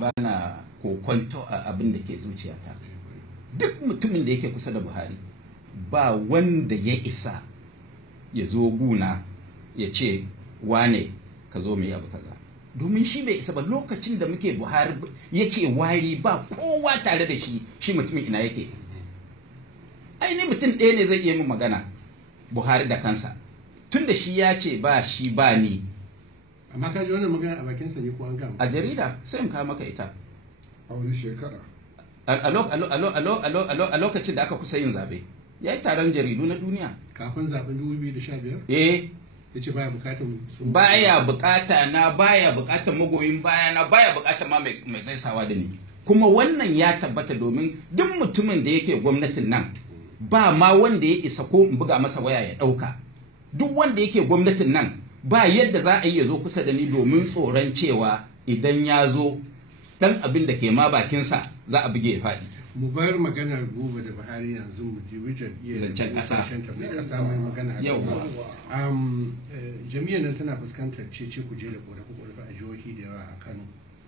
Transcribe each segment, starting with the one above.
ba na kokonto a abin da ke zuciyata. Duk mutumin da yake kusa da Buhari ba wanda ya isa ya zo guna ya ce wane ka zo mai abu kaza, domin shi bai isa ba. Lokacin da muke Buhari yake wari ba kowa tare da shi, shi mutumin ina yake? Ai ni mutum ɗaya ne zai iya min magana, Buhari da kansa, tun da shi ya ce ba shi ba ni. Amma ka ji wannan magana a bakinsa ne ko an gama? A jarida sai in kawo maka ita. A wani shekara? A lokacin da aka kusa yin zabe, ya yi taron jaridu na duniya. Kafin zaben 2015? Eh. Ya ce baya bukatan su. Baya bukata na, baya bukatan magoyin baya na, baya bukatan ma mai gaisawa da ni. Kuma wannan ya tabbata domin duk mutumin da yake gwamnatin nan ba ma wanda ya isa ko in buga masa waya ya ɗauka. Duk wanda yake gwamnatin nan ba yadda za a yi ya zo kusa da ni domin tsoron cewa idan ya zo dan abin da ke ma bakinsa za a buge ya faɗi. Mu bar maganar Buba da Buhari yanzu mu ji jam'iyyar zancen ƙasa mai magana. Yawwa. Jam'iyyar nan tana fuskantar cece kuje da ƙorafe-ƙorafe a jihohi da yawa a Kano,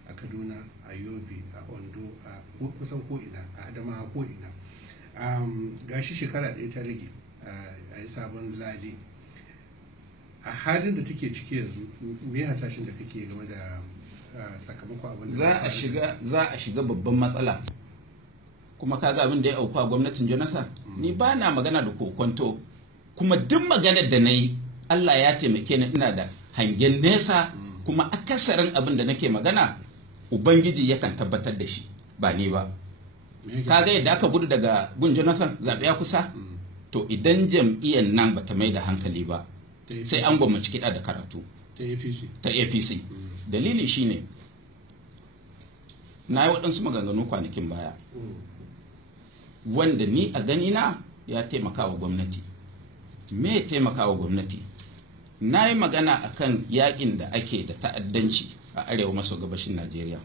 a Kaduna, a Yobe, a Ondo, a kusan ko'ina, a Adamawa ko'ina. Gashi shekara ɗaya ta rage a yi sabon lale. A halin da take ciki yanzu, me hasashen da kake game da sakamakon abin da za a shiga babban matsala. Kuma kaga abin da ya auku a gwamnatin Jonathan, ni ba na magana da kokonto, kuma duk maganar da na yi Allah ya taimake ni, ina da hangen nesa, kuma akasarin abin da nake magana Ubangiji yakan tabbatar da shi, ba ni ba. Kaga yadda aka gudu daga gun Jonathan, zaɓe ya kusa, to idan jam'iyyar nan bata mai da hankali ba, sai an gwamnati kiɗa da karatu ta APC. Dalili shine na yi waɗansu maganganu kwanakin baya wanda ni a ganina ya taimaka wa gwamnati. Me ya taimaka wa gwamnati? Na yi magana akan yakin da ake da ta'addanci a arewa maso gabashin Najeriya.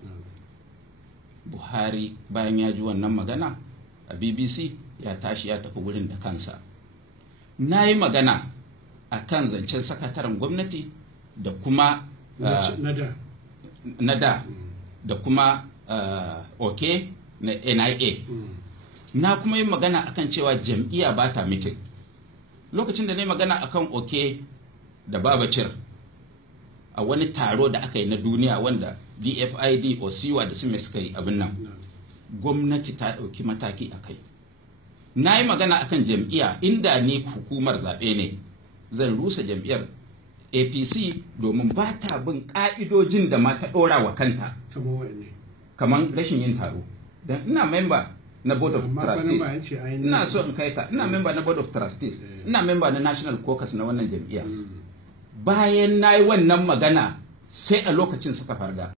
Buhari bayan ya ji wannan magana a BBC ya tashi ya tafi wurin da kansa. Na yi magana akan zancen sakataren gwamnati da kuma nada da kuma oke na NIA. Na kuma yi magana akan cewa jam'iyya ba ta mitin. Lokacin da na yi magana akan oke da Babacir a wani taro da aka yi na duniya wanda DFID, Osiwa da Sime suka yi abin nan, gwamnati ta ɗauki mataki a kai. Na yi magana akan jam'iyya, inda ni hukumar zaɓe ne zan rusa jam'iyyar APC domin ba ta bin ƙa'idojin da ma ta ɗora wa kanta, kamar rashin yin taro. Don ina memba na Board of Trustees, ina so in kai ka, ina memba na Board of Trustees, ina memba na National Caucus na wannan jam'iyya. Bayan na yi wannan magana sai a lokacin suka farga.